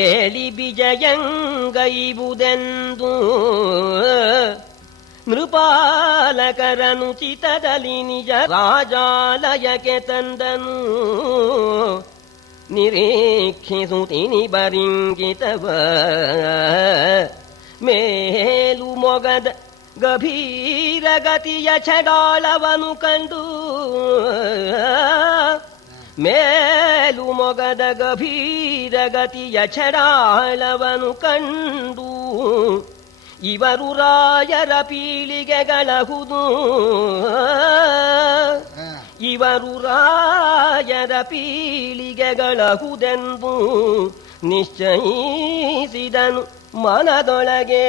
ಏಳಿ ಬಿಜಯಂಗೈಬುದೆಂದು ನೃಪಾಲಕರನುಚಿತದಲ್ಲಿ ನಿಜ ರಾಜಾಲಯಕ್ಕೆ ತಂದನು. ನಿರೀಕ್ಷಿಸುತ್ತೀನಿ ಬರಿಂಗಿತವ ಮೇಲು ಮೊಗದ ಗಭೀರ ಗತಿಯ ಛಡಾಳವನು ಕಂಡು, ಮೇಲು ಮೊಗದ ಗಭೀರ ಗತಿಯ ಛಡಾಳವನು ಕಂಡು, ಇವರು ರಾಯರ ಪೀಳಿಗೆಗಳಹುದು, ಇವರು ರಾಯರ ಪೀಳಿಗೆಗಳಹುದೆಂದು ನಿಶ್ಚಯಿಸಿದನು ಮನದೊಳಗೆ.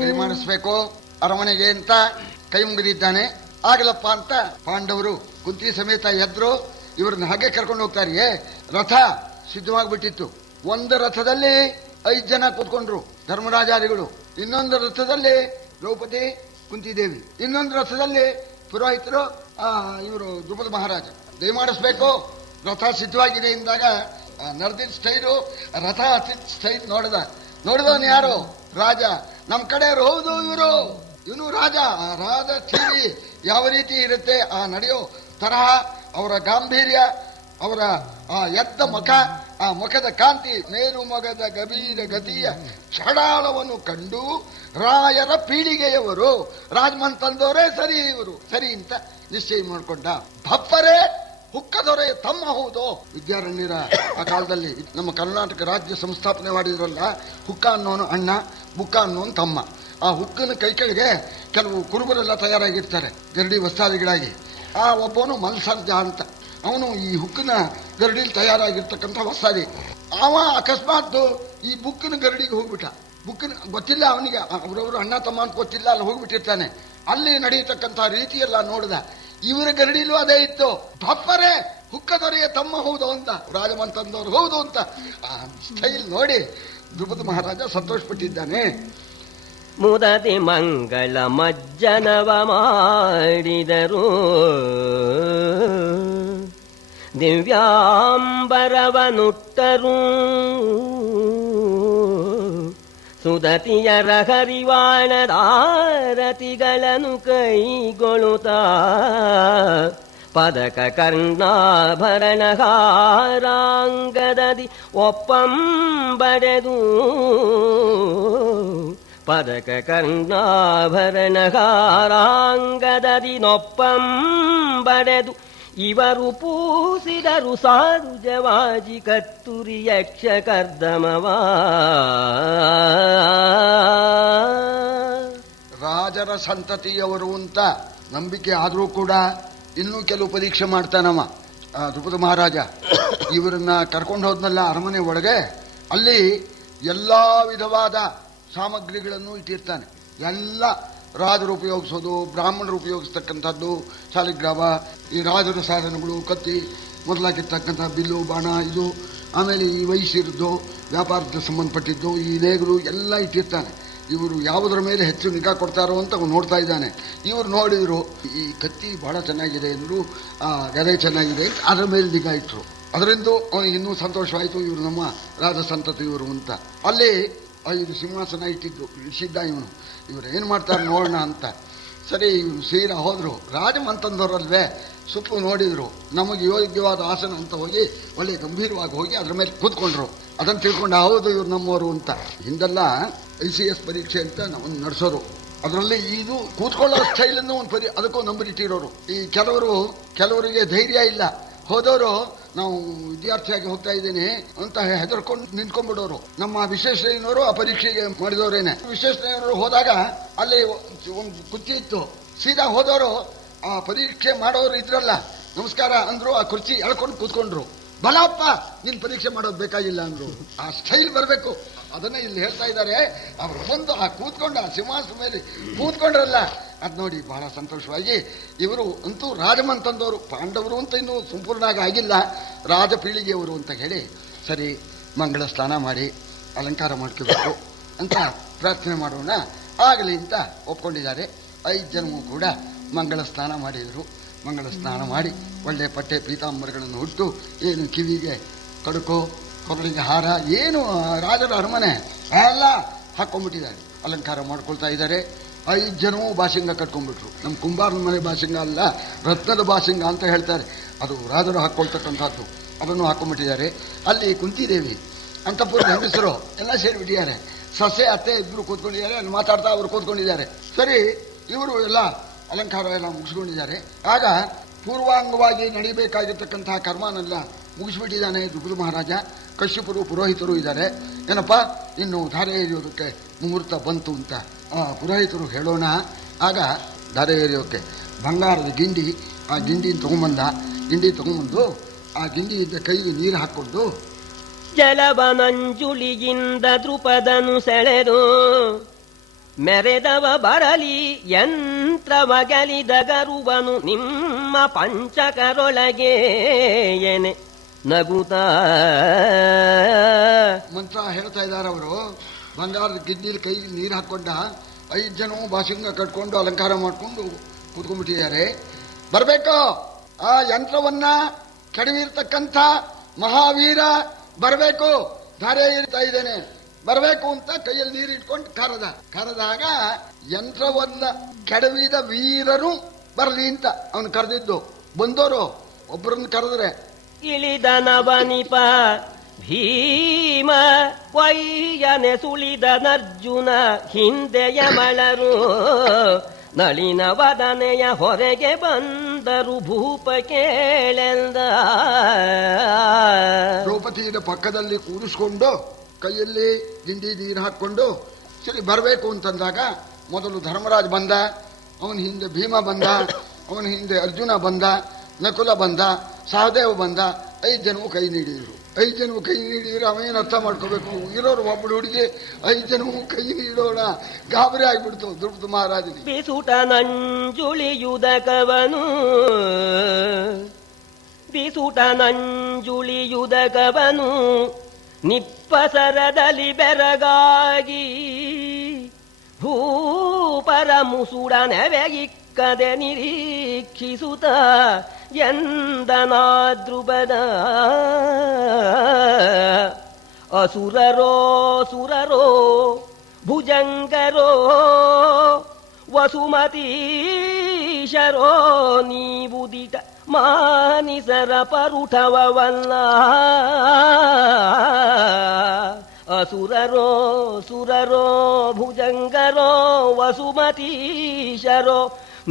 ಕೈ ಮಾಡಿಸ್ಬೇಕು ಅರಮನೆಗೆ ಅಂತ ಕೈ ಮುಗಿದಿದ್ದಾನೆ. ಆಗಲಪ್ಪ ಅಂತ ಪಾಂಡವರು ಕುಂತಿ ಸಮೇತ ಎದ್ರು. ಇವ್ರನ್ನ ಹಾಗೆ ಕರ್ಕೊಂಡು ಹೋಗ್ತಾರಿಯೇ. ರಥ ಸಿದ್ಧವಾಗಿಬಿಟ್ಟಿತ್ತು. ಒಂದು ರಥದಲ್ಲಿ 5 ಜನ ಕೂತ್ಕೊಂಡ್ರು ಧರ್ಮರಾಜಾದಿಗಳು, ಇನ್ನೊಂದು ರಥದಲ್ಲಿ ದ್ರೌಪದಿ ಕುಂತಿದೇವಿ, ಇನ್ನೊಂದು ರಥದಲ್ಲಿ ಪುರೋಹಿತರು ಇವರು ದ್ರುಪದ ಮಹಾರಾಜ. ದಯಮಾಡಿಸ್ಬೇಕು ರಥ ಸಿದ್ಧವಾಗಿದೆ ಎಂದಾಗ ನಡೆದಿದ್ದ ಸ್ಟೈಲು, ರಥ ಹತ್ತಿದ ಸ್ಟೈಲ್ ನೋಡಿದವನು ಯಾರು? ರಾಜ. ನಮ್ಮ ಕಡೆಯವರು ಹೌದು, ಇವನು ರಾಜ. ಆ ರಾಜ ಟಿವಿ ಯಾವ ರೀತಿ ಇರುತ್ತೆ, ಆ ನಡೆಯೋ ತರಹ, ಅವರ ಗಾಂಭೀರ್ಯ, ಅವರ ಆ ಎದ್ದ ಮುಖ, ಆ ಮುಖದ ಕಾಂತಿ, ಮೇಲು ಮೊಗದ ಗಭೀರ ಗತಿಯ ಛಡಾಳವನ್ನು ಕಂಡು ರಾಯರ ಪೀಳಿಗೆಯವರು, ರಾಜಮನ್ ತಂದವರೇ ಸರಿ, ಇವರು ಸರಿ ಅಂತ ನಿಶ್ಚಯ ಮಾಡಿಕೊಂಡ. ಭಪ್ಪರೇ ಹುಕ್ಕ ದೊರೆ ತಮ್ಮ ಹೌದು. ವಿದ್ಯಾರಣ್ಯರ ಆ ಕಾಲದಲ್ಲಿ ನಮ್ಮ ಕರ್ನಾಟಕ ರಾಜ್ಯ ಸಂಸ್ಥಾಪನೆ ಮಾಡಿದ್ರಲ್ಲ, ಹುಕ್ಕ ಅನ್ನೋನು ಅಣ್ಣ, ಬುಕ್ಕ ಅನ್ನೋನು ತಮ್ಮ. ಆ ಹುಕ್ಕನ ಕೈ ಕೆಳಗೆ ಕೆಲವು ಕುರುಬರೆಲ್ಲ ತಯಾರಾಗಿರ್ತಾರೆ ಗರಡಿ ವಸ್ತಾದಿಗಳಾಗಿ. ಆ ಒಬ್ಬನು ಮಲ್ಸರ್ಜ ಅಂತ, ಅವನು ಈ ಹುಕ್ಕನ ಗರಡಿಲಿ ತಯಾರಾಗಿರ್ತಕ್ಕಂಥ ವಸ್ತಾದಿ. ಅವ ಅಕಸ್ಮಾತ್ ಈ ಬುಕ್ಕನ ಗರಡಿಗೆ ಹೋಗ್ಬಿಟ್ಟ. ಬುಕ್ಕನ ಗೊತ್ತಿಲ್ಲ ಅವನಿಗೆ, ಅವರವರು ಅಣ್ಣ ತಮ್ಮ ಅಂತ ಗೊತ್ತಿಲ್ಲ, ಅಲ್ಲಿ ಹೋಗ್ಬಿಟ್ಟಿರ್ತಾನೆ. ಅಲ್ಲಿ ನಡೆಯತಕ್ಕಂಥ ರೀತಿಯೆಲ್ಲ ನೋಡಿದ. ಇವರ ಗರಡಿಲೂ ಅದೇ ಇತ್ತು. ಭಪ್ಪರೇ ಹುಕ್ಕ ದೊರೆಯ ತಮ್ಮ ಹೌದು ಅಂತ, ರಾಜಮಂತಂದವರು ಹೌದು ಅಂತ ಆ ಸ್ಟೈಲ್ ನೋಡಿ ದ್ರುಪದ ಮಹಾರಾಜ ಸಂತೋಷಪಟ್ಟಿದ್ದಾನೆ. ಮುದತಿ ಮಂಗಳ ಮಜ್ಜನವ ಮಾಡಿದರು, ದಿವ್ಯಾಂಬರವನುಟ್ಟರು, ಸುದತಿಯರ ಹರಿವಾಣದಾರತಿಗಳನ್ನು ಕೈಗೊಳ್ಳುತ್ತಾ ಪದಕ ಕರ್ಣಾಭರಣಹಾರಾಂಗದದಿ ಒಪ್ಪಂಬಡೆದು, ಪದಕ ಕರ್ಣಾಭರಣಹಾರಾಂಗದದಿ ನೊಪ್ಪಂಬಡೆದು ಇವರು ಪೂಸಿದರು ಸಾರುಜವಾಜಿ ಕತ್ತುರಿ ಯಕ್ಷ ಕರ್ದಮವ. ರಾಜರ ಸಂತತಿಯವರು ಅಂತ ನಂಬಿಕೆ ಆದರೂ ಕೂಡ ಇನ್ನೂ ಕೆಲವು ಪರೀಕ್ಷೆ ಮಾಡ್ತಾನವ ದ್ರುಪದ ಮಹಾರಾಜ. ಇವರನ್ನ ಕರ್ಕೊಂಡು ಹೋದ್ನಲ್ಲ ಅರಮನೆ ಒಳಗೆ, ಅಲ್ಲಿ ಎಲ್ಲಾ ವಿಧವಾದ ಸಾಮಗ್ರಿಗಳನ್ನು ಇಟ್ಟಿರ್ತಾನೆ. ಎಲ್ಲ ರಾಜರು ಉಪಯೋಗಿಸೋದು, ಬ್ರಾಹ್ಮಣರು ಉಪಯೋಗಿಸ್ತಕ್ಕಂಥದ್ದು, ಶಾಲಿಗ್ರಾಮ, ಈ ರಾಜರ ಸಾಧನಗಳು, ಕತ್ತಿ ಮೊದಲಾಗಿರ್ತಕ್ಕಂಥ ಬಿಲ್ಲು ಬಾಣ, ಇದು ಆಮೇಲೆ ಈ ವಯಸ್ಸಿರದ್ದು, ವ್ಯಾಪಾರದ ಸಂಬಂಧಪಟ್ಟಿದ್ದು, ಈ ನೇಗರು ಎಲ್ಲ ಇಟ್ಟಿರ್ತಾನೆ. ಇವರು ಯಾವುದರ ಮೇಲೆ ಹೆಚ್ಚು ನಿಗಾ ಕೊಡ್ತಾರೋ ಅಂತ ಅವನು ನೋಡ್ತಾ ಇದ್ದಾನೆ. ಇವರು ನೋಡಿದ್ರು ಈ ಕತ್ತಿ ಬಹಳ ಚೆನ್ನಾಗಿದೆ ಎಂದರು, ಆ ಗದೆ ಚೆನ್ನಾಗಿದೆ, ಅದರ ಮೇಲೆ ನಿಗಾ ಇಟ್ಟರು. ಅದರಿಂದ ಅವನಿಗೆ ಇನ್ನೂ ಸಂತೋಷವಾಯಿತು, ಇವರು ನಮ್ಮ ರಾಜ ಸಂತತಿ ಇವರು ಅಂತ. ಅಲ್ಲಿ 5 ಸಿಂಹಾಸನ ಇಟ್ಟಿದ್ದ ಇವನು. ಇವರು ಏನು ಮಾಡ್ತಾರೆ ನೋಡೋಣ ಅಂತ. ಸರಿ ಇವರು ಸೀರಾ ಹೋದ್ರು. ರಾಜಮಂತಂದವರಲ್ವೇ ಸುಪ್ಪು ನೋಡಿದ್ರು. ನಮಗೆ ಯೋಗ್ಯವಾದ ಆಸನ ಅಂತ ಹೋಗಿ ಒಳ್ಳೆ ಗಂಭೀರವಾಗಿ ಹೋಗಿ ಅದ್ರ ಮೇಲೆ ಕೂತ್ಕೊಂಡ್ರು. ಅದನ್ನು ತಿಳ್ಕೊಂಡು ಹೌದು ಇವ್ರು ನಮ್ಮವರು ಅಂತ. ಹಿಂದೆಲ್ಲ ICS ಪರೀಕ್ಷೆ ಅಂತ ಒಂದು ನಡೆಸೋರು. ಅದರಲ್ಲಿ ಇದು ಕೂತ್ಕೊಳ್ಳೋ ಸ್ಟೈಲನ್ನು ಒಂದು ಅದಕ್ಕೂ ನಂಬರ್ ಇಟ್ಟಿರೋರು. ಈ ಕೆಲವರಿಗೆ ಧೈರ್ಯ ಇಲ್ಲ. ಹೋದವರು ನಾವು ವಿದ್ಯಾರ್ಥಿಯಾಗಿ ಹೋಗ್ತಾ ಇದ್ದೇನೆ ಅಂತ ಹೆದರ್ಕೊಂಡು ನಿಂತ್ಕೊಂಡ್ಬಿಡೋರು. ನಮ್ಮ ವಿಶ್ವೇಶ್ವರಯ್ಯನವರು ಆ ಪರೀಕ್ಷೆಗೆ ಮಾಡಿದವರೇನೆ. ವಿಶ್ವೇಶ್ವರಯ್ಯನವರು ಹೋದಾಗ ಅಲ್ಲಿ ಒಂದು ಕುರ್ಚಿ ಇತ್ತು. ಸೀದಾ ಹೋದವರು ಆ ಪರೀಕ್ಷೆ ಮಾಡೋರು ಇದ್ರಲ್ಲ, ನಮಸ್ಕಾರ ಅಂದ್ರು. ಆ ಕುರ್ಚಿ ಎಳ್ಕೊಂಡು ಕೂತ್ಕೊಂಡ್ರು. ಬಲಪ್ಪ ನಿನ್ ಪರೀಕ್ಷೆ ಮಾಡೋದು ಬೇಕಾಗಿಲ್ಲ ಅಂದ್ರು. ಆ ಸ್ಟೈಲ್ ಬರಬೇಕು. ಅದನ್ನೇ ಇಲ್ಲಿ ಹೇಳ್ತಾ ಇದ್ದಾರೆ. ಅವ್ರು ಬಂದು ಆ ಕೂತ್ಕೊಂಡು ಆ ಸಿಂಹಾಸನ ಮೇಲೆ ಕೂತ್ಕೊಂಡ್ರಲ್ಲ, ಅದ್ ನೋಡಿ ಬಹಳ ಸಂತೋಷವಾಗಿ ಇವರು ಅಂತೂ ರಾಜಮಂತಂದವರು, ಪಾಂಡವರು ಅಂತ ಇನ್ನೂ ಸಂಪೂರ್ಣ ಆಗಿಲ್ಲ, ರಾಜ ಪೀಳಿಗೆಯವರು ಅಂತ ಹೇಳಿ ಸರಿ ಮಂಗಳ ಸ್ನಾನ ಮಾಡಿ ಅಲಂಕಾರ ಮಾಡ್ಕೋಬೇಕು ಅಂತ ಪ್ರಾರ್ಥನೆ ಮಾಡೋಣ ಆಗಲಿ ಅಂತ ಒಪ್ಕೊಂಡಿದ್ದಾರೆ. 5 ಜನವೂ ಕೂಡ ಮಂಗಳ ಸ್ನಾನ ಮಾಡಿದರು. ಮಂಗಳ ಸ್ನಾನ ಮಾಡಿ ಒಳ್ಳೆ ಪಟ್ಟೆ ಪೀತಾಂಬರಗಳನ್ನು ಹುಟ್ಟು, ಏನು ಕಿವಿಗೆ ಕಡುಕು, ಕೊರಳಿಗೆ ಹಾರ, ಏನು ರಾಜರ ಅರಮನೆ ಎಲ್ಲ ಹಾಕ್ಕೊಂಡ್ಬಿಟ್ಟಿದ್ದಾರೆ. ಅಲಂಕಾರ ಮಾಡ್ಕೊಳ್ತಾ ಇದ್ದಾರೆ. 5 ಜನವೂ ಬಾಸಿಂಗ ಕಟ್ಕೊಂಡ್ಬಿಟ್ರು. ನಮ್ಮ ಕುಂಬಾರನ ಮನೆ ಬಾಸಿಂಗ ಅಲ್ಲ, ರತ್ನದ ಬಾಸಿಂಗ ಅಂತ ಹೇಳ್ತಾರೆ. ಅದು ರಾಜರು ಹಾಕ್ಕೊಳ್ತಕ್ಕಂಥದ್ದು. ಅದನ್ನು ಹಾಕೊಂಡ್ಬಿಟ್ಟಿದ್ದಾರೆ. ಅಲ್ಲಿ ಕುಂತಿದೇವಿ, ಅಂತಪುರದ ಹೆಂಗಸರು ಎಲ್ಲ ಸೇರಿಬಿಟ್ಟಿದ್ದಾರೆ. ಸೊಸೆ ಅತ್ತೆ ಇಬ್ಬರು ಕೂತ್ಕೊಂಡಿದ್ದಾರೆ. ಅಲ್ಲಿ ಮಾತಾಡ್ತಾ ಅವರು ಕೂತ್ಕೊಂಡಿದ್ದಾರೆ. ಸರಿ, ಇವರು ಎಲ್ಲ ಅಲಂಕಾರ ಎಲ್ಲ ಮುಗಿಸ್ಕೊಂಡಿದ್ದಾರೆ. ಆಗ ಪೂರ್ವಾಂಗವಾಗಿ ನಡೀಬೇಕಾಗಿರ್ತಕ್ಕಂತಹ ಕರ್ಮನೆಲ್ಲ ಮುಗಿಸ್ಬಿಟ್ಟಿದ್ದಾನೆ ದ್ರುಪದ ಮಹಾರಾಜ. ಕಶ್ಯಪರು ಪುರೋಹಿತರು ಇದ್ದಾರೆ. ಏನಪ್ಪ, ಇನ್ನು ಧಾರೆ ಎರೆಯೋದಕ್ಕೆ ಮುಹೂರ್ತ ಬಂತು ಅಂತ ಪುರೋಹಿತರು ಹೇಳೋಣ. ಆಗ ಧಾರೆ ಎರೆಯೋಕ್ಕೆ ಬಂಗಾರದ ಗಿಂಡಿ, ಆ ಗಿಂಡಿನ ತಗೊಂಬಂದು ಆ ಗಿಂಡಿಯಿಂದ ಕೈಗೆ ನೀರು ಹಾಕ್ಕೊಂಡು ಜಲವನಂಜುಳಿಯಿಂದ ದ್ರುಪದನು ಸೆಳೆದು ಮೆರೆದವ ಬರಲಿ ಯಂತ್ರವಗಲಿದ ಗರುವನು ನಿಮ್ಮ ಪಂಚಕರೊಳಗೆ ಎನೆ ನಗುತ್ತಾ ಮಂತ್ರ ಹೇಳ್ತಾ ಇದ್ದಾರೆ ಅವರು. ಬಂಗಾರದ ಗಿಡ್ಡಿಲಿ ಕೈ ನೀರು ಹಾಕೊಂಡ 5 ಜನವು ಬಾಸಿಂಗ ಕಟ್ಕೊಂಡು ಅಲಂಕಾರ ಮಾಡ್ಕೊಂಡು ಕೂತ್ಕೊಂಡ್ಬಿಟ್ಟಿದ್ದಾರೆ. ಬರಬೇಕು, ಆ ಯಂತ್ರವನ್ನ ಕೆಡವಿರ್ತಕ್ಕಂಥ ಮಹಾವೀರ ಬರಬೇಕು, ಧಾರೆ ಇರ್ತಾ ಇದ್ದೇನೆ ಬರಬೇಕು ಅಂತ ಕೈಯಲ್ಲಿ ನೀರು ಇಟ್ಕೊಂಡು ಕರೆದಾಗ ಯಂತ್ರವನ್ನ ಕೆಡವಿದ ವೀರರು ಬರಲಿ ಅಂತ ಅವನು ಕರೆದಿದ್ದು. ಬಂದವರು ಒಬ್ಬರನ್ನು ಕರೆದ್ರೆ ಇಳಿದ ನವನಿಪ ಭೀಮ ವೈಯನೆ ಸುಳಿದ ನರ್ಜುನ ಹಿಂದೆಯ ಮಳರು ನಳಿನ ವದನೆಯ ಹೊರಗೆ ಬಂದರು ಭೂಪ ಕೇಳೆಂದ. ದ್ರೌಪದಿಯ ಪಕ್ಕದಲ್ಲಿ ಕೂರಿಸ್ಕೊಂಡು ಕೈಯಲ್ಲಿ ಗಿಂಡಿ ನೀರು ಹಾಕೊಂಡು ಸರಿ ಬರಬೇಕು ಅಂತಂದಾಗ ಮೊದಲು ಧರ್ಮರಾಜ್ ಬಂದ, ಅವನ ಹಿಂದೆ ಭೀಮ ಬಂದ, ಅವನ ಹಿಂದೆ ಅರ್ಜುನ ಬಂದ, ನಕುಲ ಬಂದ, ಸಹದೇವ ಬಂದ. 5 ಜನವು ಕೈ ನೀಡಿದ್ರು. 5 ಜನವು ಕೈ ನೀಡಿದ್ರೆ ಅವೇನು ಅರ್ಥ ಮಾಡ್ಕೋಬೇಕು. ಇರೋರು ಒಬ್ಬಳು ಹುಡುಗಿ 5 ಜನವು ಕೈ ನೀಡೋಣ, ಗಾಬರಿ ಆಗ್ಬಿಡ್ತು ದ್ರುಪದ ಮಹಾರಾಜನಿಗೆ. ಬಿಸುಟ ನಂಜುಳಿಯುದಕವನು ನಿಪ್ಪಸರದಲ್ಲಿ ಬೆರಗಾಗಿ ಭೂಪರ ಮುಸುಡ ನೆವೆಯಿಕ್ಕದೆ ನಿರೀಕ್ಷಿಸುತ್ತ ಎಂದನಾದ್ರುಪದ. ಸುರರೋ ಭುಜಂಗರೋ ವಸುಮತೀಶರೋ ನೀವುದಿಟ ಮಾನಿಸರ ಪರುಠವಲ್ಲ. ಸುರರೋ ಭುಜಂಗರೋ ವಸುಮತೀಶರೋ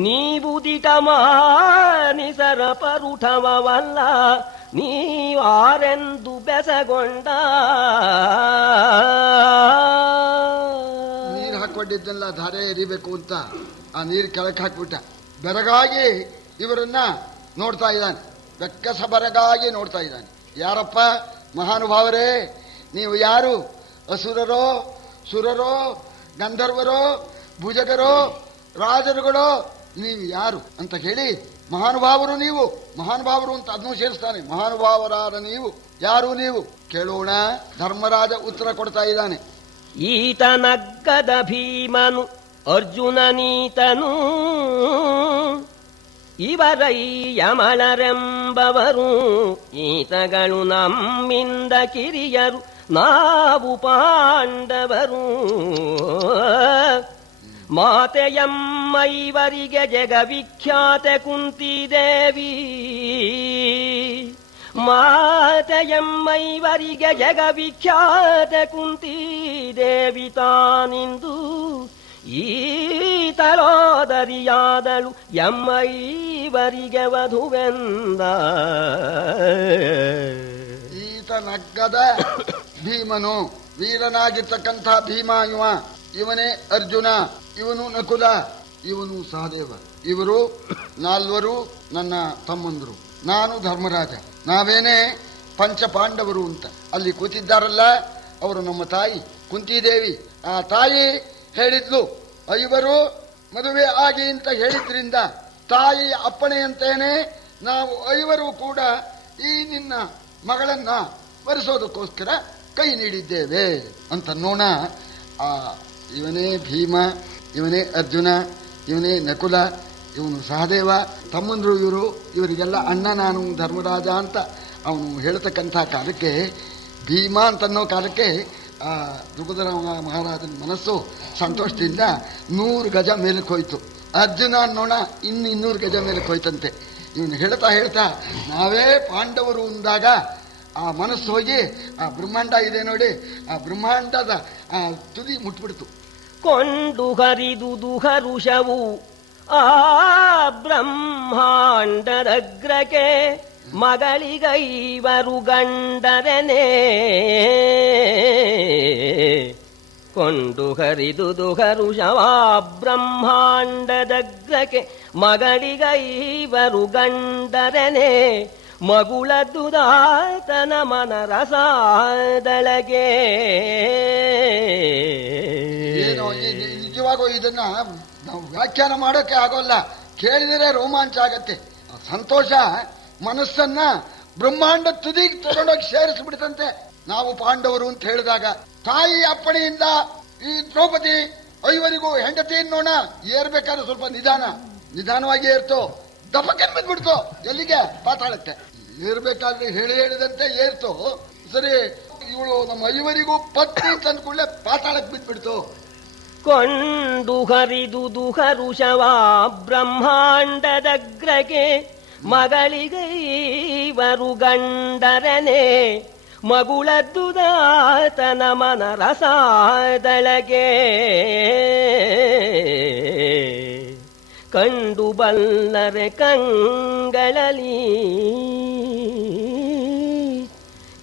ನೀವುದಿಟ ಮಾನಿಸರ ಪರುಠವಲ್ಲ. ನೀವಾರೆಂದು ಬೆಸಗೊಂಡ ನೀರು ಹಾಕೊಂಡಿದ್ದೆಲ್ಲ ಧಾರೆ ಎರಿಬೇಕು ಅಂತ ಆ ನೀರು ಕೆಳಕ್ಕೆ ಹಾಕ್ಬಿಟ್ಟ. ಬೆರಗಾಗಿ ಇವರನ್ನ ನೋಡ್ತಾ ಇದ್ದಾನೆ, ಬೆಕ್ಕಸ ಬೆರಗಾಗಿ ನೋಡ್ತಾ ಇದ್ದಾನೆ. ಯಾರಪ್ಪ ಮಹಾನುಭಾವರೇ, ನೀವು ಯಾರು? ಅಸುರರೋ, ಸುರರೋ, ಗಂಧರ್ವರೋ, ಭುಜಗರೋ, ರಾಜರುಗಳೋ, ನೀವು ಯಾರು ಅಂತ ಹೇಳಿ, ಮಹಾನುಭಾವರು ನೀವು, ಮಹಾನುಭಾವರು ಅಂತ ಅದನ್ನು ಸೇರಿಸ್ತಾನೆ. ಮಹಾನುಭಾವರಾದ ನೀವು ಯಾರು ನೀವು ಕೇಳೋಣ. ಧರ್ಮರಾಜ ಉತ್ತರ ಕೊಡ್ತಾ ಇದ್ದಾನೆ. ಈತನಗ್ಗದ ಭೀಮನು ಅರ್ಜುನನೀತನು ಇವರಯ್ಯಮಳರೆಂಬವರು ಈತಗಳು ನಮ್ಮಿಂದ ಕಿರಿಯರು ನಾವು ಪಾಂಡವರು. ಮಾತೆಯಮ್ಮೈವರಿಗೆ ಜಗವಿಖ್ಯಾತೆ ಕುಂತಿದೇವಿ, ಮಾತೆಯಮ್ಮೈವರಿಗೆ ಜಗವಿಖ್ಯಾತೆ ಕುಂತಿದೇವಿ ತಾನಿಂದು ಈತರೋದರಿಯಾದಳು ಎಮ್ಮೈವರಿಗೆ ವಧುವೆಂದ. ಈತನಗ್ಗದ ಭೀಮನು, ವೀರನಾಗಿರ್ತಕ್ಕಂಥ ಭೀಮ ಇವನೇ ಅರ್ಜುನ, ಇವನು ನಕುಲ, ಇವನು ಸಹದೇವ. ಇವರು 4 ನನ್ನ ತಮ್ಮಂದರು, ನಾನು ಧರ್ಮರಾಜ. ನಾವೇನೇ ಪಂಚಪಾಂಡವರು ಅಂತ ಅಲ್ಲಿ ಕೂತಿದ್ದಾರಲ್ಲ, ಅವರು ನಮ್ಮ ತಾಯಿ ಕುಂತಿದೇವಿ. ಆ ತಾಯಿ ಹೇಳಿದ್ಲು 5 ಮದುವೆ ಆಗಿ ಅಂತ ಹೇಳಿದ್ರಿಂದ ತಾಯಿ ಅಪ್ಪಣೆಯಂತೇನೆ ನಾವು 5 ಕೂಡ ಈ ನಿನ್ನ ಮಗಳನ್ನ ವರಿಸೋದಕ್ಕೋಸ್ಕರ ಕೈ ನೀಡಿದ್ದೇವೆ ಅಂತ ನೋಣ. ಇವನೇ ಭೀಮ, ಇವನೇ ಅರ್ಜುನ, ಇವನೇ ನಕುಲ, ಇವನು ಸಹದೇವ, ತಮ್ಮಂದ್ರು ಇವರಿಗೆಲ್ಲ ಅಣ್ಣ ನಾನು ಧರ್ಮರಾಜ ಅಂತ ಅವನು ಹೇಳ್ತಕ್ಕಂಥ ಕಾಲಕ್ಕೆ, ಭೀಮ ಅಂತನ್ನೋ ಕಾಲಕ್ಕೆ ದ್ರುಪದ ಮಹಾರಾಜನ ಮನಸ್ಸು ಸಂತೋಷದಿಂದ 100 ಗಜ ಮೇಲಕ್ಕೆ ಹೋಯ್ತು. ಅರ್ಜುನ ಅನ್ನೋಣ 200 ಗಜ ಮೇಲಕ್ಕೆ ಹೋಯ್ತಂತೆ. ಇವನು ಹೇಳ್ತಾ ನಾವೇ ಪಾಂಡವರು ಅಂದಾಗ ಆ ಮನಸ್ಸು ಹೋಗಿ ಆ ಬ್ರಹ್ಮಾಂಡ ಇದೆ ನೋಡಿ, ಆ ಬ್ರಹ್ಮಾಂಡದ ಆ ತುದಿ ಮುಟ್ಬಿಡ್ತು. ಕೊಂಡು ಹರಿದುದು ಹರುಷವು ಆ ಬ್ರಹ್ಮಾಂಡದಗ್ರಕ್ಕೆ, ಮಗಳಿಗೈವರು ಗಂಡರನೇ. ಕೊಂಡು ಹರಿದುದು ಹರುಷವ ಬ್ರಹ್ಮಾಂಡದಗ್ರಕ್ಕೆ, ಮಗಳಿಗೈವರು ಗಂಡರನೇ. ಮಗುಳದುದಾತನ ಮನರಸಾದಳಗೆ. ಏನೋ ನಿಜವಾಗೂ ಇದನ್ನ ನಾವು ವ್ಯಾಖ್ಯಾನ ಮಾಡೋಕೆ ಆಗೋಲ್ಲ, ಕೇಳಿದರೆ ರೋಮಾಂಚ ಆಗತ್ತೆ. ಸಂತೋಷ ಮನಸ್ಸನ್ನ ಬ್ರಹ್ಮಾಂಡ ತುದಿಗೆ ತಗೊಂಡೋಗಿ ಸೇರಿಸ್ಬಿಡ್ತಂತೆ. ನಾವು ಪಾಂಡವರು ಅಂತ ಹೇಳಿದಾಗ ತಾಯಿ ಅಪ್ಪಣೆಯಿಂದ ಈ ದ್ರೌಪದಿ 5ವರೆಗೂ ಹೆಂಡತಿ ನೋಣ ಏರ್ಬೇಕಾದ್ರೆ ಸ್ವಲ್ಪ ನಿಧಾನವಾಗಿ ಏರ್ತೋ, ದಪಕನ್ ಬಿದ್ಬಿಡ್ತು. ಎಲ್ಲಿಗೆ? ಪಾತಾಳಕ್ಕೆ. ಏರ್ಬೇಕಾದ್ರೆ ಹೇಳಿದಂತೆ ಏರ್ತೋ. ಸರಿ, ಇವಳು ನಮ್ಮ 5ವರೆಗೂ ಪತ್ನಿ ತಂದ್ಕೊಳ್ಳೆ ಪಾತಾಳಕ್ಕೆ ಬಿದ್ಬಿಡ್ತು. ಕೊಂಡು ಹರಿದುದು ಹರುಷವ ಬ್ರಹ್ಮಾಂಡದಗ್ರಗೆ, ಮಗಳಿಗೈವರು ಗಂಡರನೇ. ಮಗುಳದ್ದುದಾತನ ಮನರಸಾದಳಗೆ. ಕಂಡು ಬಲ್ಲರೆ ಕಂಗಳಲಿ,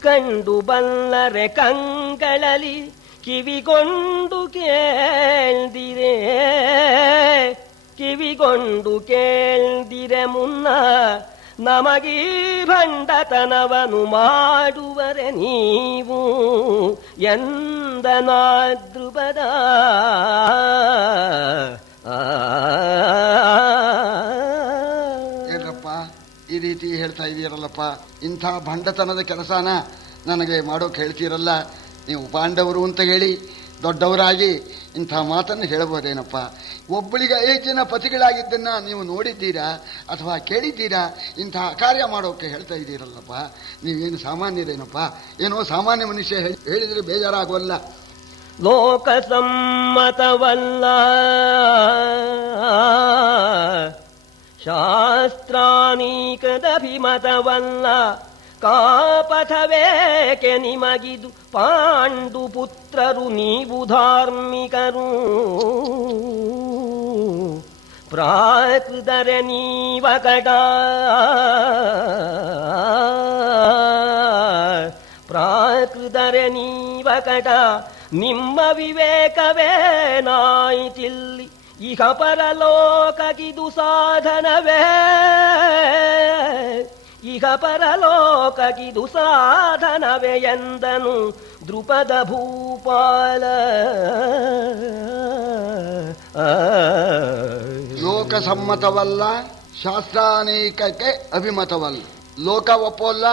ಕಂಡು ಬಲ್ಲರೆ ಕಂಗಳಲಿ, ಕಿವಿಗೊಂಡು ಕೇಳ್ದಿರೆ, ಕಿವಿಗೊಂಡು ಕೇಳ್ದಿರೆ ಮುನ್ನ ನಮಗೀ ಭಂಡತನವನು ಮಾಡುವರೆ ನೀವು ಎಂದನಾ ದ್ರುಪದ. ಏನಪ್ಪ ಈ ರೀತಿ ಹೇಳ್ತಾ ಇದೀರಲ್ಲಪ್ಪ, ಇಂಥ ಭಂಡತನದ ಕೆಲಸನ ನನಗೆ ಮಾಡೋಕೆ ಹೇಳ್ತೀರಲ್ಲ. ನೀವು ಪಾಂಡವರು ಅಂತ ಹೇಳಿ ದೊಡ್ಡವರಾಗಿ ಇಂಥ ಮಾತನ್ನು ಹೇಳಬಹುದೇನಪ್ಪ? ಒಬ್ಬಳಿಗೆ 5 ಜನ ಪತಿಗಳಾಗಿದ್ದನ್ನ ನೀವು ನೋಡಿದ್ದೀರಾ ಅಥವಾ ಕೇಳಿದ್ದೀರಾ? ಇಂಥ ಕಾರ್ಯ ಮಾಡೋಕೆ ಹೇಳ್ತಾ ಇದ್ದೀರಲ್ಲಪ್ಪ, ನೀವೇನು ಸಾಮಾನ್ಯರೇನಪ್ಪ? ಏನೋ ಸಾಮಾನ್ಯ ಮನುಷ್ಯ ಹೇಳಿದ್ರೆ ಬೇಜಾರಾಗುವಲ್ಲ. ಲೋಕಸಮ್ಮತವಲ್ಲ ಶಾಸ್ತ್ರಾನೀಕದಭಿಮತವಲ್ಲ, ಕಾಪಥವೇಕೆ ನಿಮಗಿದು? ಪಾಂಡು ಪುತ್ರರು ನೀವು ಧಾರ್ಮಿಕರು, ಪ್ರಾಕೃತರೆ ನೀವ ಕಟ, ಪ್ರಾಕೃತರೆ ನೀವ ಕಟ. ನಿಮ್ಮ ವಿವೇಕವೇನಾಯಿತಿಲ್ಲಿ? ಇಹ ಪರಲೋಕಗಿದು ಸಾಧನವೇ, ಇಹ ಪರಲೋಕಗಿದು ಸಾಧನವೇ ಎಂದನು ದ್ರುಪದ ಭೂಪಾಲ. ಲೋಕಸಮ್ಮತವಲ್ಲ, ಶಾಸ್ತ್ರಾನೇಕಕ್ಕೆ ಅಭಿಮತವಲ್ಲ. ಲೋಕ ಒಪ್ಪೋಲ್ಲ,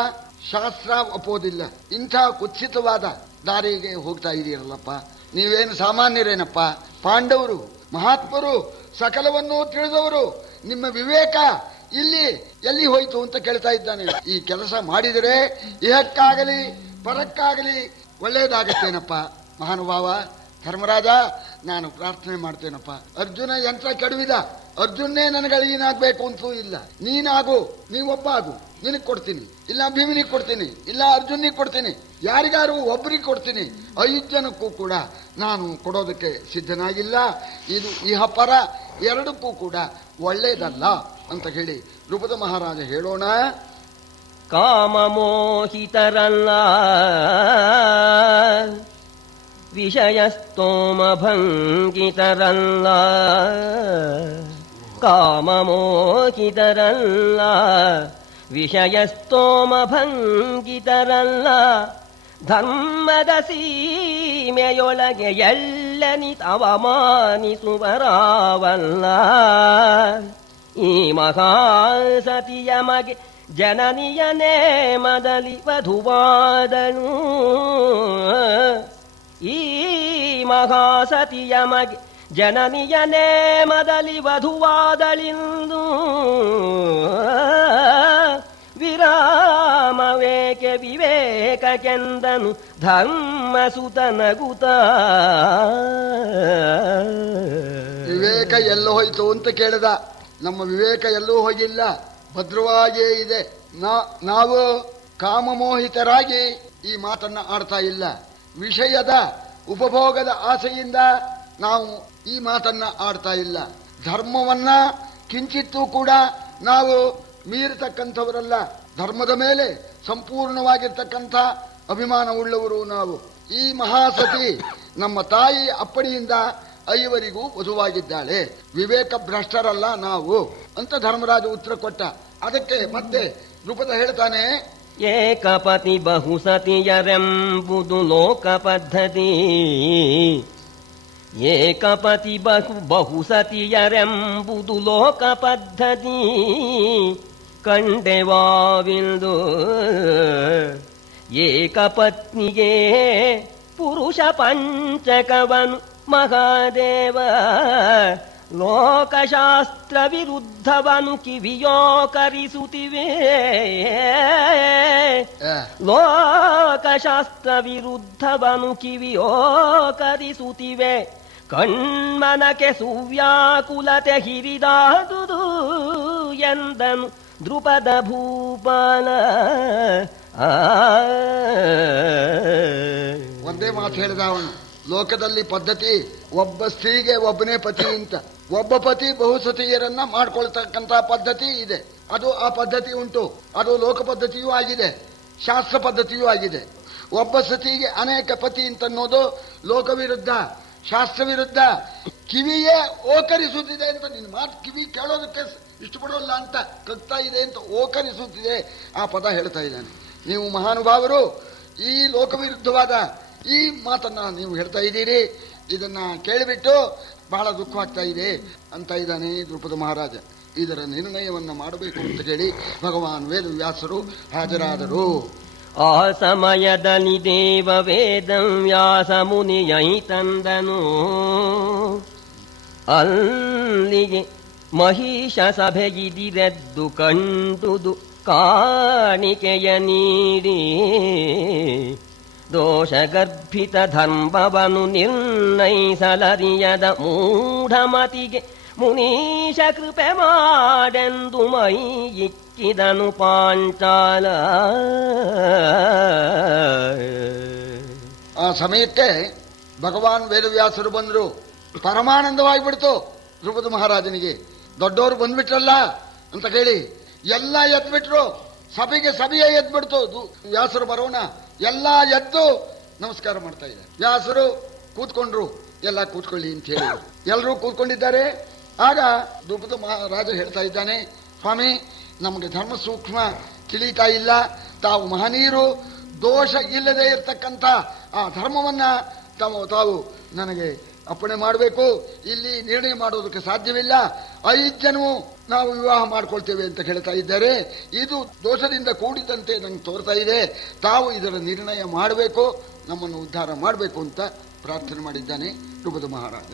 ಶಾಸ್ತ್ರ ಒಪ್ಪೋದಿಲ್ಲ. ಇಂಥ ಕುತ್ಸಿತವಾದ ದಾರಿಗೆ ಹೋಗ್ತಾ ಇದೀರಲ್ಲಪ್ಪ, ನೀವೇನು ಸಾಮಾನ್ಯರೇನಪ್ಪ? ಪಾಂಡವರು ಮಹಾತ್ಮರು, ಸಕಲವನ್ನೂ ತಿಳಿದವರು. ನಿಮ್ಮ ವಿವೇಕ ಎಲ್ಲಿ ಹೋಯ್ತು ಅಂತ ಕೇಳ್ತಾ ಇದ್ದಾನೆ. ಈ ಕೆಲಸ ಮಾಡಿದರೆ ಇಹಕ್ಕಾಗಲಿ ಪರಕ್ಕಾಗಲಿ ಒಳ್ಳೆಯದಾಗತ್ತೇನಪ್ಪ? ಮಹಾನುಭಾವ ಧರ್ಮರಾಜ, ನಾನು ಪ್ರಾರ್ಥನೆ ಮಾಡ್ತೇನಪ್ಪ. ಅರ್ಜುನ ಯಂತ್ರ ಕೆಡವಿದ, ಅರ್ಜುನ್ನೇ ನನಗೆ ಅಳಿಯನಾಗಬೇಕು ಅಂತೂ ಇಲ್ಲ. ನೀನಾಗು, ನೀವೊಬ್ಬ ಆಗು, ನಿನಗೆ ಕೊಡ್ತೀನಿ, ಇಲ್ಲ ಭೀಮನಿಗೆ ಕೊಡ್ತೀನಿ, ಇಲ್ಲ ಅರ್ಜುನಿಗೆ ಕೊಡ್ತೀನಿ, ಯಾರಿಗಾರು ಒಬ್ಬರಿಗೆ ಕೊಡ್ತೀನಿ. 5 ಜನಕ್ಕೂ ಕೂಡ ನಾನು ಕೊಡೋದಕ್ಕೆ ಸಿದ್ಧನಾಗಿಲ್ಲ. ಇದು ಇಹ ಪರ ಎರಡಕ್ಕೂ ಕೂಡ ಒಳ್ಳೆಯದಲ್ಲ ಅಂತ ಹೇಳಿ ದ್ರುಪದ ಮಹಾರಾಜ ಹೇಳೋಣ. ಕಾಮಮೋಹಿತರಲ್ಲ ವಿಷಯಸ್ತೋಮ ಭಂಗಿತರಲ್ಲ, ಕಾಮಮೋಹಿತರಲ್ಲ ವಿಷಯಸ್ತೋಮ ಭಂಗಿತರಲ್ಲ. ಧರ್ಮದ ಸೀಮೆಯೊಳಗೆ ಎಳ್ಳನಿತವಮಾನಿಸುವರಾವಲ್ಲ. ಈ ಮಹಾಸತಿಯ ಮಗೆ ಜನನಿಯನೇ ಮದಲಿ ವಧುವಾದನು. ಈ ಮಹಾಸತಿಯ ಮಗೆ ಜನನಿಯನೇ ಮದಲಿ ವಧುವಾದಳಿಂದು ವಿರಾಮವೇಕೆ ವಿವೇಕಕ್ಕೆಂದನು ಧರ್ಮಸುತನಗುತ. ವಿವೇಕ ಎಲ್ಲೋ ಹೋಯ್ತು ಅಂತ ಕೇಳಿದ. ನಮ್ಮ ವಿವೇಕ ಎಲ್ಲೂ ಹೋಗಿಲ್ಲ, ಭದ್ರವಾಗಿಯೇ ಇದೆ. ನಾವು ಕಾಮಮೋಹಿತರಾಗಿ ಈ ಮಾತನ್ನ ಆಡ್ತಾ ಇಲ್ಲ. ವಿಷಯದ ಉಪಭೋಗದ ಆಸೆಯಿಂದ ನಾವು ಈ ಮಾತನ್ನ ಆಡ್ತಾ ಇಲ್ಲ. ಧರ್ಮವನ್ನ ಕಿಂಚಿತ್ತೂ ಕೂಡ ನಾವು ಮೀರತಕ್ಕಂಥವರಲ್ಲ. ಧರ್ಮದ ಮೇಲೆ ಸಂಪೂರ್ಣವಾಗಿರ್ತಕ್ಕಂಥ ಅಭಿಮಾನವುಳ್ಳವರು ನಾವು. ಈ ಮಹಾಸತಿ ನಮ್ಮ ತಾಯಿ ಅಪ್ಪಣೆಯಿಂದ ಐವರಿಗೂ ವಧುವಾಗಿದ್ದಾಳೆ. ವಿವೇಕ ಭ್ರಷ್ಟರಲ್ಲ ನಾವು ಅಂತ ಧರ್ಮರಾಜ ಉತ್ತರ ಕೊಟ್ಟ. ಅದಕ್ಕೆ ಮತ್ತೆ ದ್ರುಪದ ಹೇಳ್ತಾನೆ, ಏಕಪತಿ ಬಹುಸತಿಯರೆಂಬುದು ಲೋಕ ಪದ್ಧತಿ. ಏಕಪತಿ ಬಹುಸತಿಯರೆಂಬುದು ಲೋಕ ಪದ್ಧತಿ. ಕಂಡೆವಾವಿಂದು ಏಕಪತ್ನಿಗೆ ಪುರುಷ ಪಂಚಕವನು ಮಹಾದೇವ. ಲೋಕಶಾಸ್ತ್ರ ವಿರುದ್ಧವನು ಕಿವಿಯೋಕರಿಸುತ್ತಿವೆ. ಲೋಕಶಾಸ್ತ್ರ ವಿರುದ್ಧವನು ಕಿವಿಯೋಕರಿಸುತ್ತಿವೆ. ಕಣ್ಮನಕ್ಕೆ ಸುವ್ಯಾಕುಲತೆ ಹಿರಿದಾದುದು ಎಂದನು ದ್ರುಪದ ಭೂಪಾಲ. ಒಂದೇ ಮಾತು ಹೇಳಿದ ಅವನು. ಲೋಕದಲ್ಲಿ ಪದ್ಧತಿ ಒಬ್ಬ ಸ್ತ್ರೀಗೆ ಒಬ್ಬನೇ ಪತಿ ಅಂತ. ಒಬ್ಬ ಪತಿ ಬಹುಸತಿಯರನ್ನ ಮಾಡ್ಕೊಳ್ತಕ್ಕಂಥ ಪದ್ಧತಿ ಇದೆ. ಅದು ಆ ಪದ್ಧತಿ ಉಂಟು. ಅದು ಲೋಕ ಪದ್ಧತಿಯೂ ಆಗಿದೆ, ಶಾಸ್ತ್ರ ಪದ್ಧತಿಯೂ ಆಗಿದೆ. ಒಬ್ಬ ಸತಿಗೆ ಅನೇಕ ಪತಿ ಅಂತನ್ನೋದು ಲೋಕ ವಿರುದ್ಧ, ಶಾಸ್ತ್ರ ವಿರುದ್ಧ. ಕಿವಿಯೇ ಓಕರಿಸುತ್ತಿದೆ ಅಂತ. ನಿನ್ನ ಮಾತು ಕಿವಿ ಕೇಳೋದಕ್ಕೆ ಇಷ್ಟಪಡೋಲ್ಲ ಅಂತ ಕಗ್ತಾ ಇದೆ ಅಂತ ಓಕರಿಸುತ್ತಿದೆ ಆ ಪದ ಹೇಳ್ತಾ ಇದ್ದಾನೆ. ನೀವು ಮಹಾನುಭಾವರು ಈ ಲೋಕ ವಿರುದ್ಧವಾದ ಈ ಮಾತನ್ನ ನೀವು ಹೇಳ್ತಾ ಇದ್ದೀರಿ. ಇದನ್ನ ಕೇಳಿಬಿಟ್ಟು ಬಹಳ ದುಃಖವಾಗ್ತಾ ಇದೆ ಅಂತ ಇದ್ದಾನೆ ದ್ರುಪದ ಮಹಾರಾಜ. ಇದರ ನಿರ್ಣಯವನ್ನ ಮಾಡಬೇಕು ಅಂತ ಹೇಳಿ ಭಗವಾನ್ ವೇದವ್ಯಾಸರು ಹಾಜರಾದರು. ಆ ಸಮಯದಲ್ಲಿ ದೇವ ವೇದಂ ವ್ಯಾಸ ಮುನಿಯೈ ತಂದನು. ಅಲ್ಲಿಗೆ ಮಹಿಷ ಸಭೆಗಿದಿರೆದ್ದು ಕಂಡುದು ಕಾಣಿಕೆಯ ನೀಡಿ. ದೋಷಗರ್ಭಿತ ಧರ್ಮವನು ನಿರ್ಣಯಿಸಲರಿಯದ ಮೂಢಮತಿಗೆ ಮುನೀಶ ಕೃಪೆ ಮಾಡೆಂದು ಮೈ ಇಕ್ಕಿದನು ಪಾಂಚಾಲ. ಆ ಸಮಯಕ್ಕೆ ಭಗವಾನ್ ವೇದವ್ಯಾಸರು ಬಂದರು. ಪರಮಾನಂದವಾಗಿಬಿಡ್ತು ದ್ರುಪದ ಮಹಾರಾಜನಿಗೆ. ದೊಡ್ಡವರು ಬಂದ್ಬಿಟ್ರಲ್ಲ ಅಂತ ಕೇಳಿ ಎಲ್ಲ ಎದ್ಬಿಟ್ರು. ಸಭೆಯೇ ಎದ್ಬಿಡ್ತು. ವ್ಯಾಸರು ಬರೋಣ ಎಲ್ಲ ಎದ್ದು ನಮಸ್ಕಾರ ಮಾಡ್ತಾ ಇದ್ದಾರೆ. ವ್ಯಾಸರು ಕೂತ್ಕೊಂಡ್ರು. ಎಲ್ಲ ಕೂತ್ಕೊಳ್ಳಿ ಅಂತ ಹೇಳಿ ಎಲ್ಲರೂ ಕೂತ್ಕೊಂಡಿದ್ದಾರೆ. ಆಗ ದ್ರುಪದ ಮಹಾರಾಜ ಹೇಳ್ತಾ ಇದ್ದಾನೆ, ಸ್ವಾಮಿ, ನಮಗೆ ಧರ್ಮ ಸೂಕ್ಷ್ಮ ತಿಳಿತಾ ಇಲ್ಲ. ತಾವು ಮಹನೀಯರು, ದೋಷ ಇಲ್ಲದೆ ಇರತಕ್ಕಂಥ ಆ ಧರ್ಮವನ್ನ ತಾವು ನನಗೆ ಅಪ್ಪಣೆ ಮಾಡಬೇಕು. ಇಲ್ಲಿ ನಿರ್ಣಯ ಮಾಡೋದಕ್ಕೆ ಸಾಧ್ಯವಿಲ್ಲ. 5 ಜನವು ನಾವು ವಿವಾಹ ಮಾಡ್ಕೊಳ್ತೇವೆ ಅಂತ ಹೇಳ್ತಾ ಇದ್ದಾರೆ. ಇದು ದೋಷದಿಂದ ಕೂಡಿದಂತೆ ನಂಗೆ ತೋರ್ತಾ ಇದೆ. ತಾವು ಇದರ ನಿರ್ಣಯ ಮಾಡಬೇಕು, ನಮ್ಮನ್ನು ಉದ್ಧಾರ ಮಾಡಬೇಕು ಅಂತ ಪ್ರಾರ್ಥನೆ ಮಾಡಿದ್ದಾನೆ ದ್ರುಪದ ಮಹಾರಾಜ.